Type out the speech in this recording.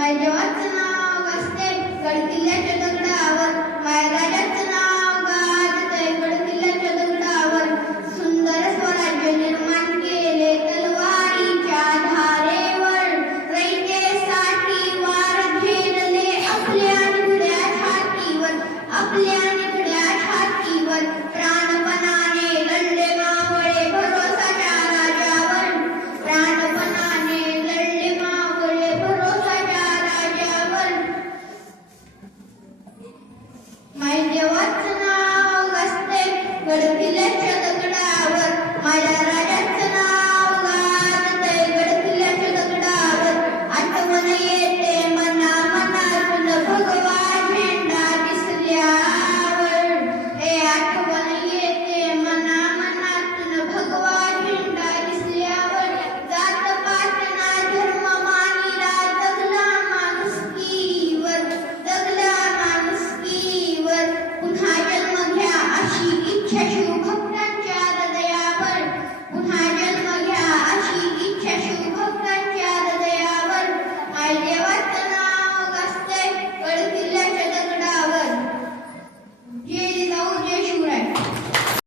देवाचं नाव गाजते गड किल्ल्याच्या दगडावर, माझ्या राजाचं नाव गाजते गड किल्ल्याच्या दगडावर. सुंदर स्वराज्य निर्माण केले तलवारीच्या धारेवर, रयतेसाठी वार झेलले आपल्या निगड्या छातीवर, आपल्या निगड्या छातीवर. प्राणपणाने लढले मावळे भरोसाच्या राजावर, प्राणपणाने लढले मावळे भरोसाच्या राजावर. माझ्या देवाचं नाव गाजते गड किल्ल्याच्या दगडावर, माझ्या राजाचं नाव गाजते गड किल्ल्याच्या दगडावर. आठवण येते मना मनातून भगवा झेंडा दिसल्यावर, हे आठवण येते मना मनातून भगवा झेंडा दिसल्यावर. जात पात ना धर्म मानिला जगला माणुसकीवर, जगला माणुसकीवर. पुन्हा जन्म घ्या अशी इच्छा शिवभक्तांच्या हृदयावर, पुन्हा